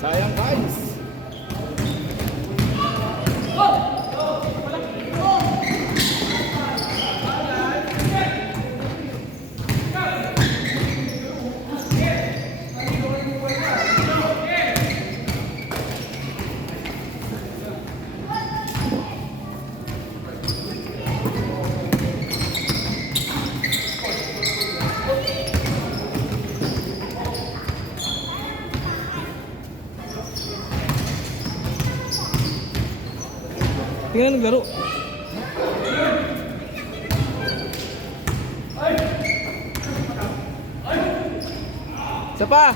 Sayang guys. Tingnan naglaro. Isa pa.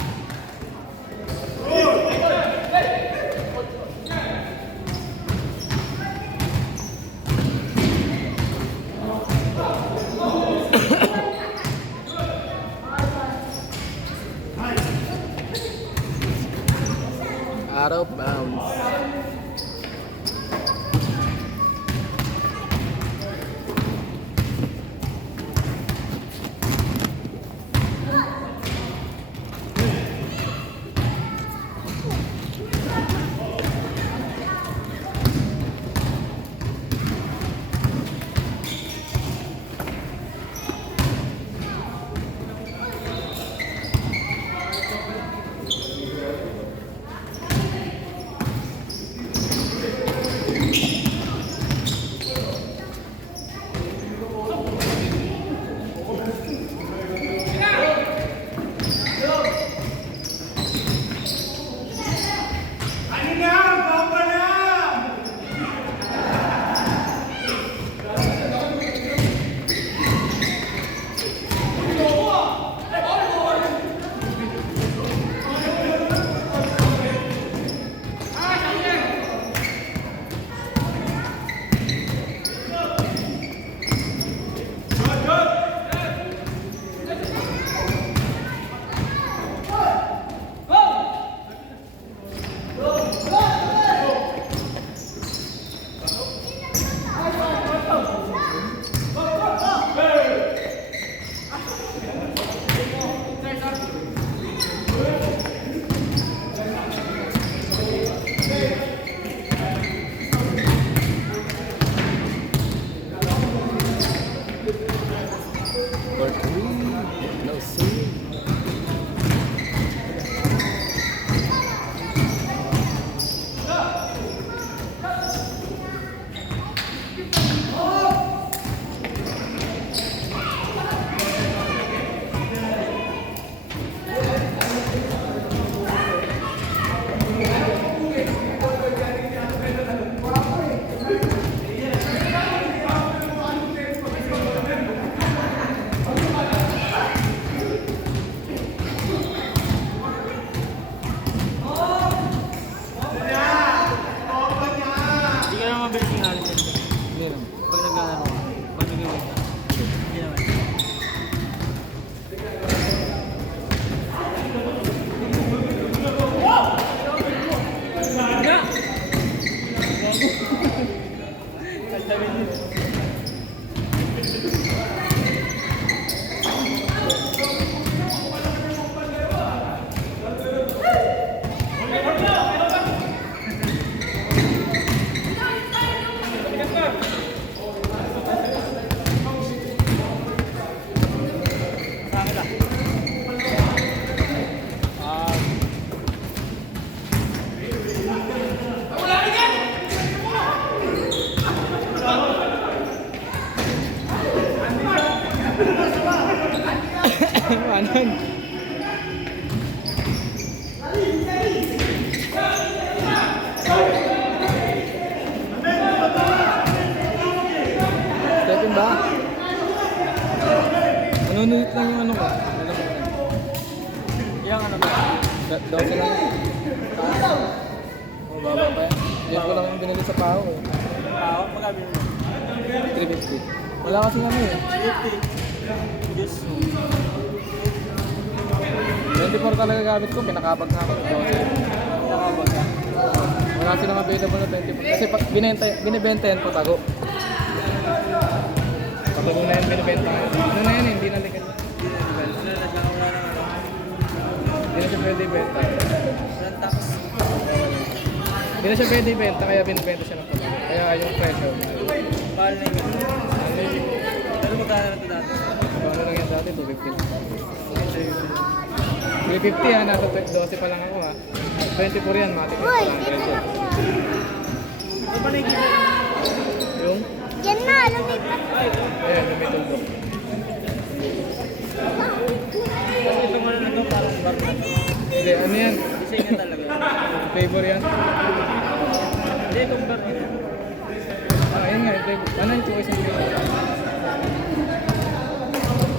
Out of bounds. Manulit lang yung ano ko. Alam mo na. Yung ano ba? 12 lang. O, baba pa yan. Yan ko lang yung binili sa pao eh. Magkabili mo? 350. Wala kasi ano eh. 50. Diyos mo. 24 talaga gamit ko, pinakabag na ako. 12. Nakabag ka. Wala silang available na 24. Kasi pag binibenta yan po tago. Kapag na yan binibenta. Ano na yan, hindi nalikan yan. Wala na ano. Hindi na siya pwede ibenta. Walang tax. Hindi na siya pwede ibenta, kaya binibenta siya ng tago. Kaya yung presyo. Mahal na yun. Pero magkano na ito dati? Ano lang yan dati, 250. 350 ha, nasa 12 pa lang ako ha. 24 yan, matik na 100 yan. Ano ba nakikita? Yung? Yan na, lumipat. Ayan, lumituldok. Ito mo na ito, parang bar na ito. Hindi, ano yan? Design niya talaga. Flavor yan. Hindi, itong bar nito. Ah, yun nga, yung flavor. Ano yung cookies and cream?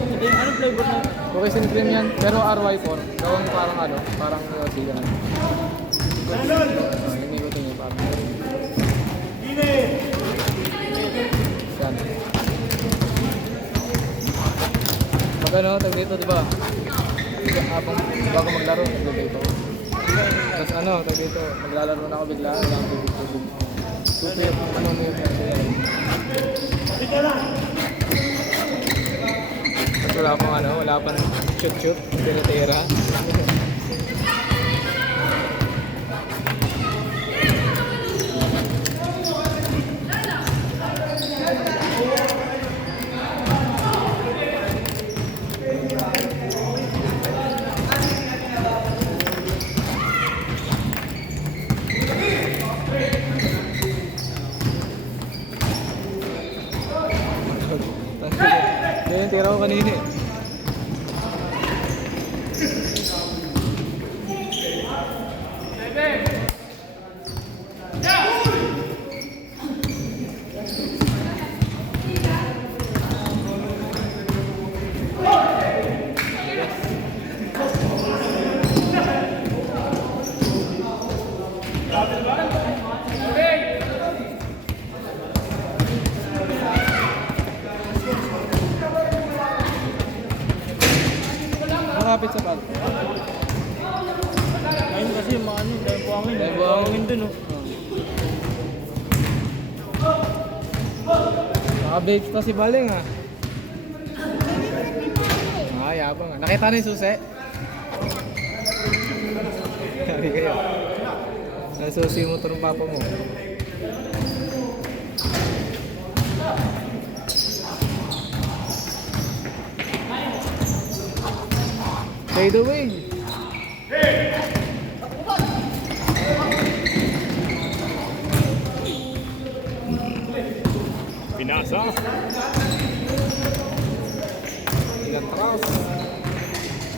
Ito yung anong flavor na? Cookies and cream yan, pero RY4. Gawang parang ano, parang Yosi yan. Yung ikutin niya parang. Yan. Pag ano, tag dito, di ba? Bago maglaro, tag dito. Tapos ano, tag dito, maglalaro na ako bigla, wala akong tubig. Tubig, ano mo yun. Tapos wala pang ano, wala pang shoot-shoot, tira-tira. Yan yung tira ko kanina eh. Malapit sa pag. Ngayon kasi mga ano, dahil buhangin. Dahil buhangin. dun oh. Naka-babes to si Baling ah. Ah, yabang ah. Nakita na yung susi? Sabi kayo. Nasusi yung motor ng papa mo. Fade away. Pinasa. Ilatras.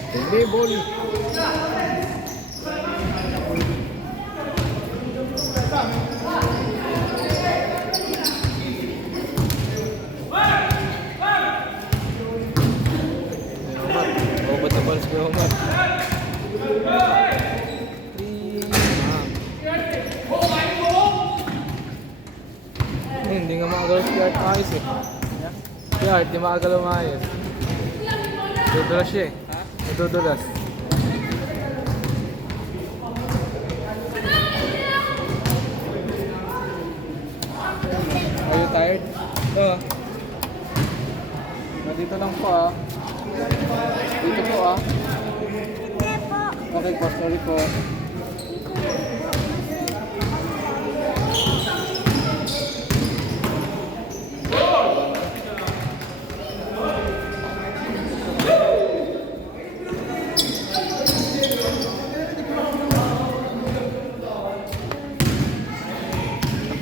Tendebol. Obat na balls ko, Omar. Hindi nga makagalaw si Art maayos eh. Si Art, di makagalaw maayos. Dudulas siya eh. Dudulas. Are you tired? Ito ah. Dito lang po ah. Dito po ah. Hindi po. Okay po, sorry po.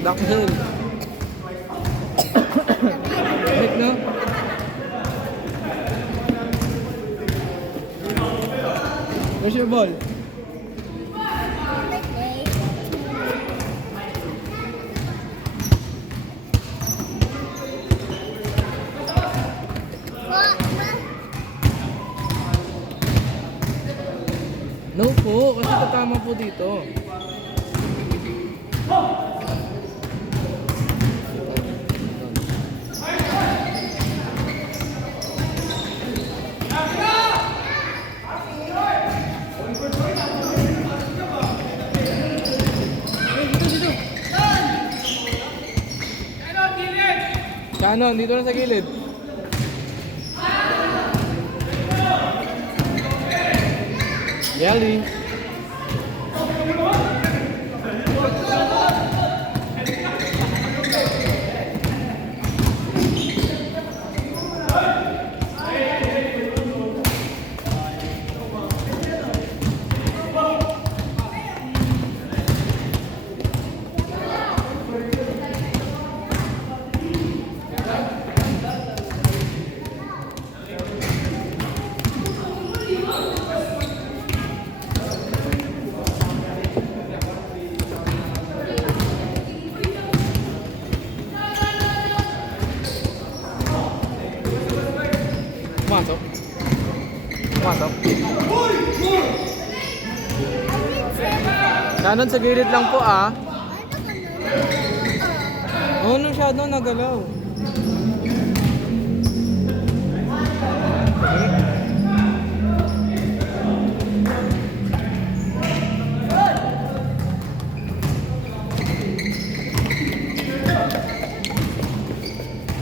Downhill. Lamig no? Where's your ball? dito. Kanon, dito na sa gilid. Yelly. Pumasok. Pumasok. Kanon sa gilid lang po ah. Oo, nung shadow nagalaw.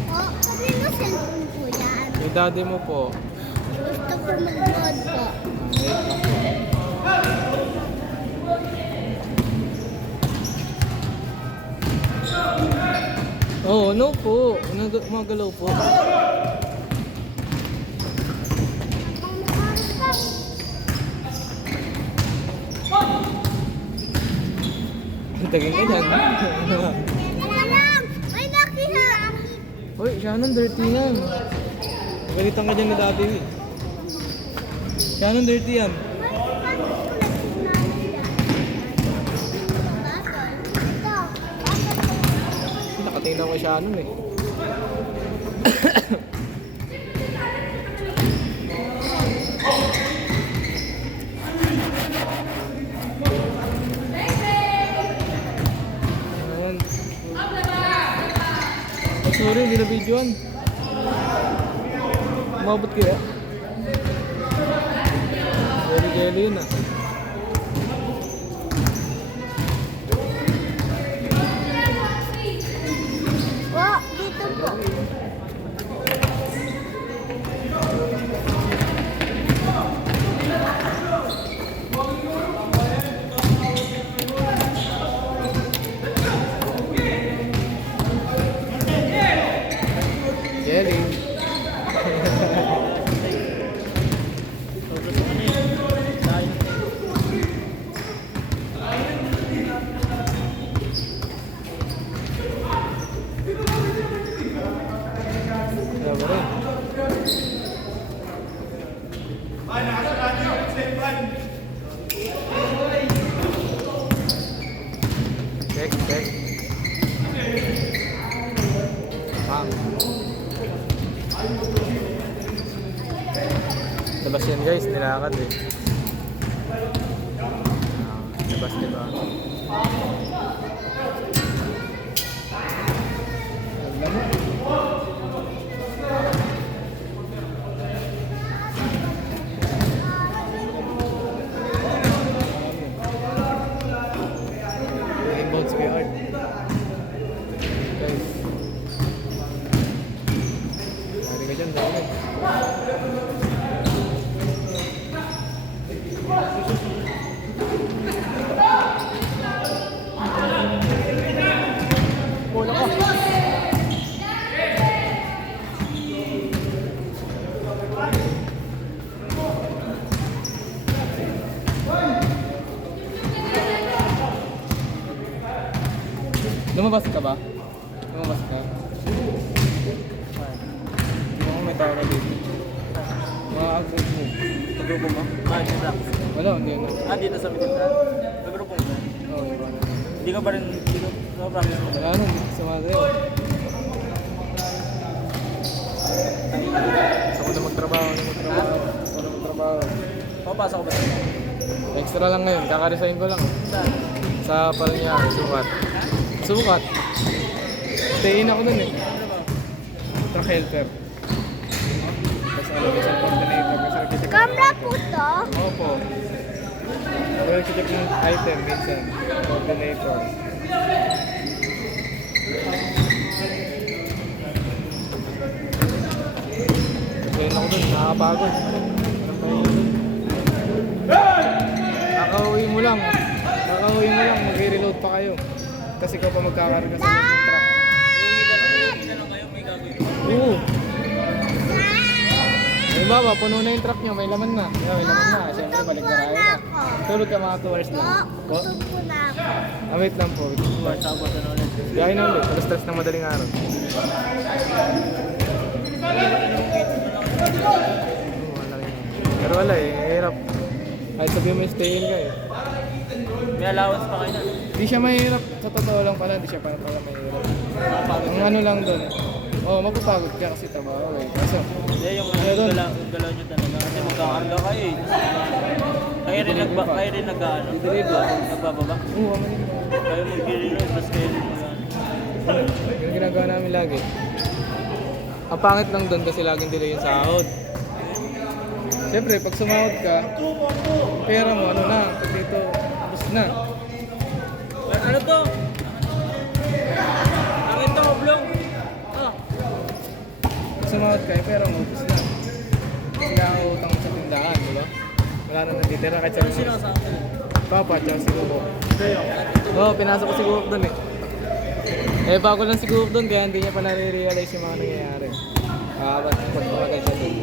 Oh, sabi mo cellphone po yan. Yung daddy mo po. Gusto ko mag-vlog po. Wait lang po. Oh, no po. Magalaw po. Tagay ka dyan. Alam! May nakita! Hoy, Shannon, dirty yan. Galitan ka dyan ni daddy. Shannon, dirty yan. Nakatingin ako kay Shannon eh. Ayan. Oh, sorry, hindi na videoan. Umabot kaya? Jelly yun ah. Oh, dito po. Jelly. Kaya ba rin? Check, check. Bang. Labas yan guys, nilakad eh. Labas diba? Inbounds kay Art. Guys. Dari ka dyan, dari. Bola ko. Lumabas ka ba? Lumabas ka? Hindi mo may tao na dito. Mga-upload mo. Nagrupo mo? Dito. Wala, hindi na. Dito sa Mitinda. Nagrupo mo. Oo, iba na. Hindi ka pa rin, hindi ka, no promise mo. Wala na, dito sa Madrid. Gusto ko na magtrabaho, Gusto ko na magtrabaho. Papasok ko ba sa'yo? Extra lang ngayon, kakarisahin ko lang. Saan? Sa Paranaque, sukat. Sukat. Stay in ako dun eh. Ano ba? Truck helper. Tapos ano, isang coordinator. Kasi nagchecheck Camera po to. Opo. Ako nagchecheck ng item minsan. Coordinator. Stay in ako dun, nakakapagod. Parang pahinga dun. Kakauwi mo lang. Kakauwi mo lang, mag-reload pa kayo. Kasi ikaw pa magkakarga sa truck. Uwi na lang kayo, may gagawin. Oo. Halimbawa, puno na yung truck nyo, may laman na. Yeah, may laman na. Siyempre, balik na tayo na. Tulog ka mga 2 hours Po, lang. Po? gutom po na ako. Wait lang po. Tapos ano ulit? Biyahe na ulit. Alas 3 ng madaling araw. Oo, wala rin. Pero wala eh, hirap. Kahit sabihin mo yung stay in ka eh. May allowance pa kayo na. Di siya mahirap. Sa totoo lang pala, di siya pala mahirap. Ang ano lang doon. Oo, mapapagod ka kasi trabaho eh. Kaso, Hindi, yung Meron. galaw nyo talaga. Kasi magkakarga kayo eh. Kayo rin nag-ano? Nagbababa? oo, manigil. Kayo mag-reload, tapos kayo rin mag-ano. Yung ginagawa namin lagi. Ang pangit lang doon kasi laging delay yung sahod. Siyempre, pag sumahod ka, pera mo, ano na, pag dito, tapos na. Ano to? Ang ito, oblong. Ah. Pag sumahod ka, yung pera mo, tapos na. Kasi nakakutang mo sa tindahan, di ba? Wala na natitira kahit Ano sa sila sa akin? Papa, tsaka si Kuko. Oo, pinasok ko si Kuko doon eh. Eh, bago lang si Kuko doon, kaya hindi niya pa nare-realize yung mga nangyayari. Ba't tumagal siya doon?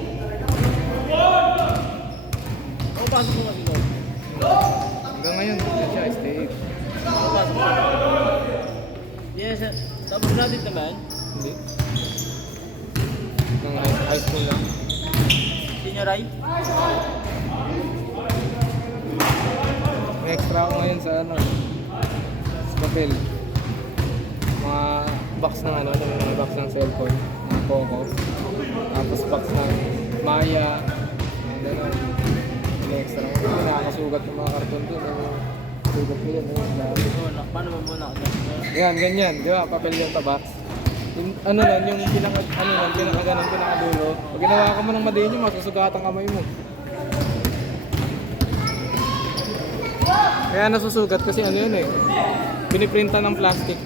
Ako pasok mo kasi doon. Hanggang ngayon, doon siya, stay. Ako pasok mo. Yes, sir. Tapos graduate naman. Hindi. Nang high school lang. Senior high. May extra ako ngayon sa ano, sa papel. Mga box ng ano, mga box ng cellphone, mga Poco. Tapos box ng Maya, mga gano'n. May extra ako. Hindi nakakasugat yung mga karton doon. Sugat ko yun. Paano ba muna ako? Yan, ganyan. Di ba? Papel yung tabak. Yung, ano nun, yung pinakadulo. Pag ginawa ka mo ng madiin nyo, masusugatan kamay mo. Kaya nasusugat kasi ano yun eh. Piniprinta ng plastic.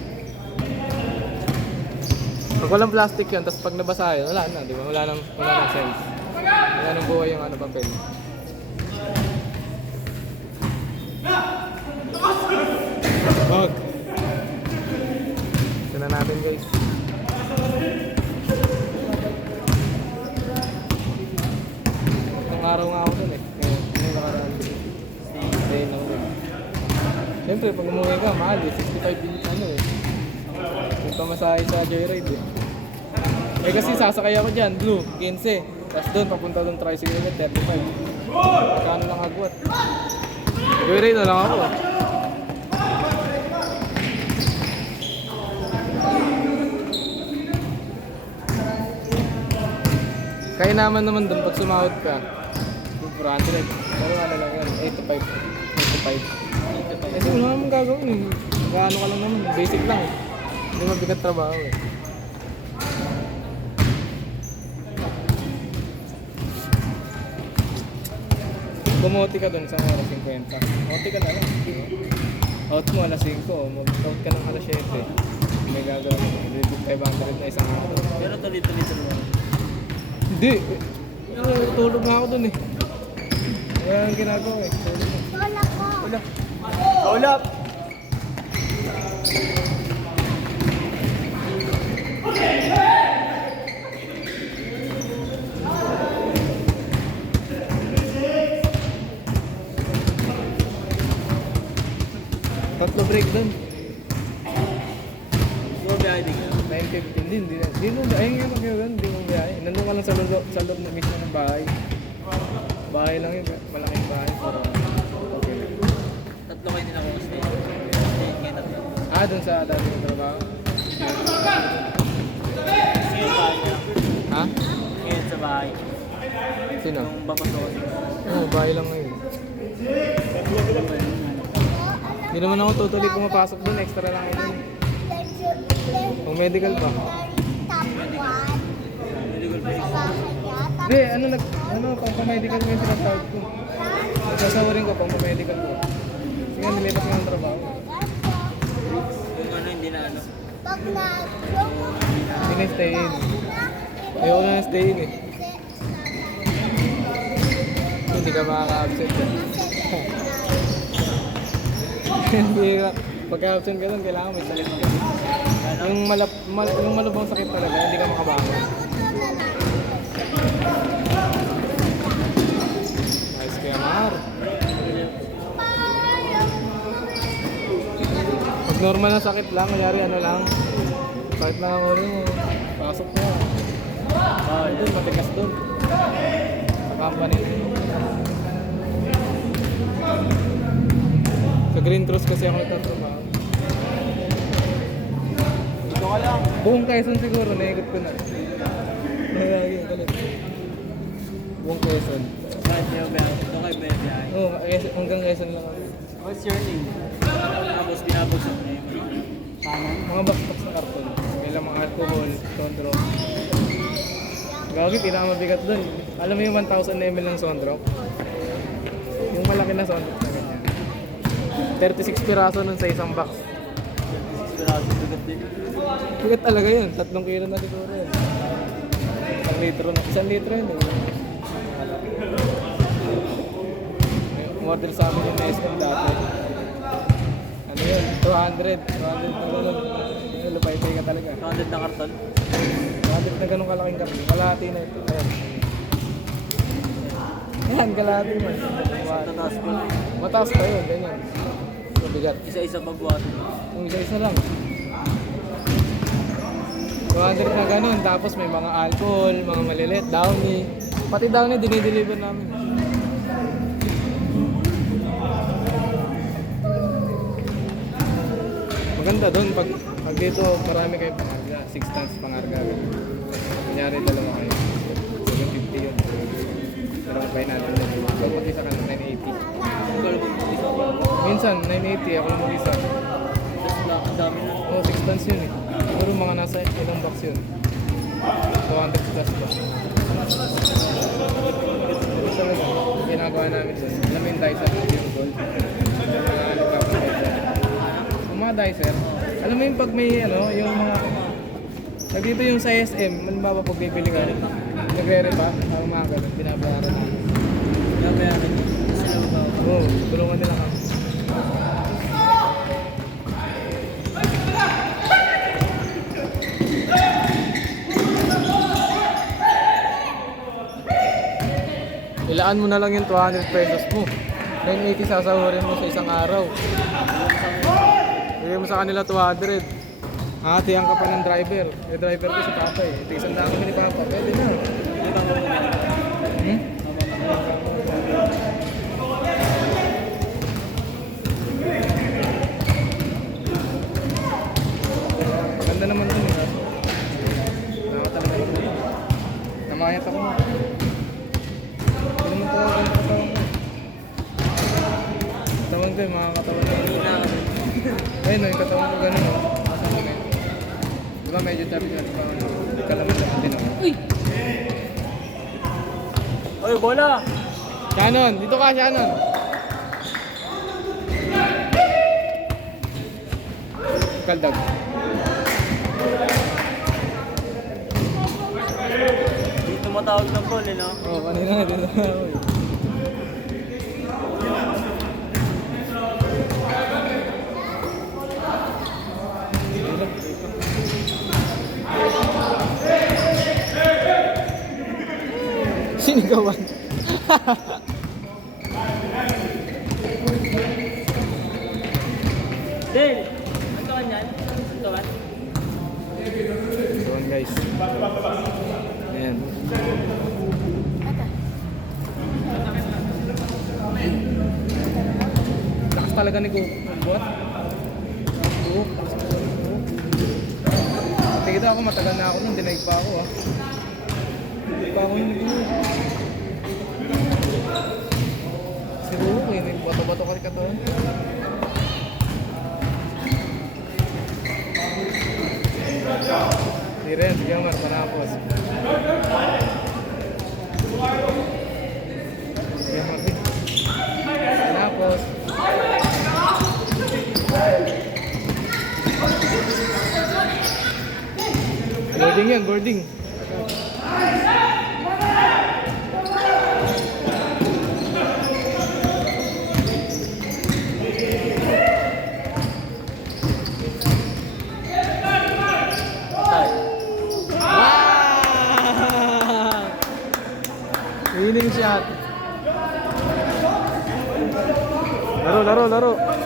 Pag walang plastic yun, tapos pag nabasa yun, wala na, di ba? Wala nang sense. Wala nang buhay yung ano, papel. Wag! Ito na natin guys. Isang araw nga ako dun eh. Ngayon nakaraan. Stay na ulit. Siyempre, pag umuwi ka, mahal eh. 65 din ano eh. Yung pamasahe sa Joyride eh. Eh kasi sasakay ako dyan, Blue, 15. Tapos doon, papunta doon tricycle ulit, 35. Kano lang agwat. Joyride na lang ako. Kaya naman doon pag sumahod ka. 400. Pero ano lang yan, 8 to 5. 8 to 5. Kasi wala namang gagawin eh. Gaano ka lang naman, basic lang eh. Hindi mabigat trabaho eh. Bumoti ka doon sa oras 50. Moti ka na lang. Out mo alas 5, mag-out ka ng alas 7. May gagawin. Ilibig 500 na isang araw. Pero tuloy-tuloy lang. Hindi. Tulog nga ako doon eh. Wala nang ginagawa eh. Tulog na. Wala po. Wala. Ulap! Tatlo break doon. Yung biyahe din ka. 9:15 din. Hindi mo ba? Ayun yung gano'n. Hindi mo biyahe. Nandun ka lang sa loob na mismo ng bahay. Bahay lang yun. Malaking bahay. Pero okay lang. Tatlo kayo din ako stay. Stay tatlo. Ah, doon sa dati ng trabaho. Ngayon bahay niya. Ha? Ngayon sa bahay. Sino? Yung babas ako. Oo, bahay lang ngayon. Hindi naman ako totally pumapasok doon, extra lang yun. Kung medical pa. Hindi, pang-medical ko yung sinatawag ko. Nagsasawarin ko, pang-medical ko. Sige, nilipat ko ng trabaho. Yung ano, hindi na ano. Hindi na stay in. Ayoko na stay in eh. Hindi ka makaka-absent eh. Hindi ka. Pagka-absent ka doon, kailangan may sakit ka. Yung malubang sakit talaga, hindi ka makabangon. Nice kaya, Mar. Pag normal na sakit lang, kanyari ano lang, sakit lang ang ulo mo, pasok mo. Doon, matigas doon. Sa company. Sa Green Trust kasi ako nagtatrabaho. Dito ka lang. Buong Quezon siguro, naikot ko na. Nagagay, galit. Buong Quezon. Kahit niyo ba? Ito kayo ba yan? Oo, hanggang Quezon lang ako. What's your name? Tapos binabagsak na yung kanan. Mga backstocks na karton. May mga alcohol, sondrok. Gagi, pinakamabigat dun. Alam mo yung 1,000 ml ng sondrok? Yung malaki na sondrok na ganyan. 36 piraso nun sa isang box. Esperado, bigat din. Bigat talaga yun. 3 kilo na siguro yun. 1 litro na. 1 litro yun. Umorder sa amin yung Nescom dati. Ano yun? 200. 200 na gano'n. Lupay-pay ka talaga. 200 na karton. 200 na gano'ng kalaking kape. Kalahati na ito. Ayan. Ayan, kalahati na. Tataas ko. Mataas pa yun. Ganyan. Mabigat. Isa-isa magbuhat. Kung isa-isa lang. 200 na gano'n. Tapos may mga alcohol, mga malilit, downy. Pati downy, dinideliver namin. Maganda doon pag dito marami kayo pangarga, 6 tons pangarga. Kunyari dalawa kayo. 750 yun. Pero magpay natin doon. Pag mag-isa ka ng 980. Kung mag-isa ko. Minsan 980 ako mag-isa. Tapos na, ang dami na. Oo, 6 tons yun eh. Siguro mga nasa ilang box yun. 200 plus ba? Pero talaga, ginagawa namin doon. Alam mo yung Dyson, yung gold. Yung mga Dyson, alam mo yung pag may ano, yung mga dito yung sa SM, malimbawa pag bibili ka, nagre-repa, ang mga ganun, binabayaran namin. Binabayaran niyo. Sila ba? Oo, tulungan nila kami. Ilaan mo na lang yung 200 pesos mo. 980 sasahurin mo sa isang araw. Bigay mo sa kanila 200. Hatihan ka pa ng driver. Yung driver ko si Papa eh. Ito isang dami ni Papa. Pwede na. Hindi bang bumili? Hmm? Maganda naman dun eh. Nakakatalaga naman. Namayat ako mo. Hindi naman talaga ang katawan ko. Katawan ko eh, mga katawan ko. Ayun o, yung katawan ko ganun o. Diba medyo tabi-tabi pa ako. Kalaman naman din ako. Oy, bola! Shannon! Dito ka, Shannon! Kaldag. Hindi tumatawag ng ball eh, no? Oo, kanina nga dito na ako eh. Sinigawan. Del! Ano ka yan? Ano ka? So guys. Ayan. Lakas talaga ni Kumbot. Oo, lakas talaga ni Kumbot. Tigita ako, matagal na ako nun, dinaig pa ako ah. Dinaig pa ako yun ni Kumbot. Kasi si Buhok eh. Bato-bato kasi ka to. Di rin, sige Mar, panapos. Sige Mar, panapos. Gording yan, gording. Winning shot. Laro, laro, laro.